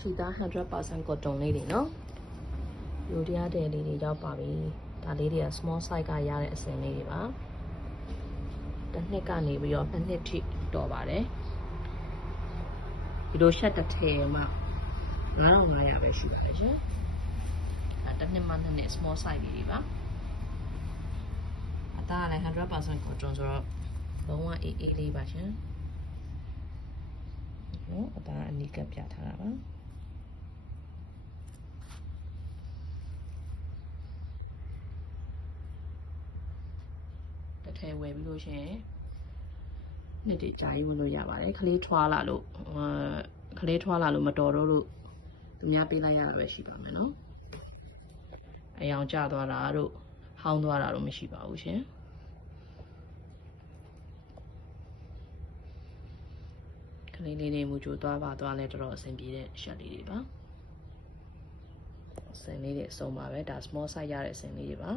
စီသား 100% cotton လေးတွေနော်ယူရတဲ့လေးတွေရောက်ပါပြီဒါလေးတွေက small size ကရတဲ့အစင်လေးတွေပါတစ်နှစ်ကနေပြီးတော့2နှစ်ထိတော်ပါတယ်ဒီလိုရှက်တစ်ထည်မှ9500ပဲရှိပါတယ်ရှင်တစ်နှစ်မှ2နှစ် small size လေးတွေပါအသားလည်း 100% cotton ဆိုတော့လုံးဝအေးအေးလေးပါရှင်နော်အသားအနီးကပ်ပြထားတာပါတစ်ထည်ဝယ်ပြီးလို့ရှင်နှစ်တည်းကြာကြီးဝင်လို့ရပါတယ်ခလေးထွားလာလို့မတော်တော့လို့သူများပေးလိုက်ရတာပဲရှိပါမယ်နော်အယောင်ကျသွားတာတို့ဟောင်းသွားတာတော့မရှိပါဘူးရှင်ခလေးလေးတွေမူကြိုသွားလဲတော်တော်အဆင်ပြေတဲ့ရှက်လေးတွေပါအစင်လေးတွေအစုံပါပဲဒါ small size ရတဲ့အစင်လေးတွေပါ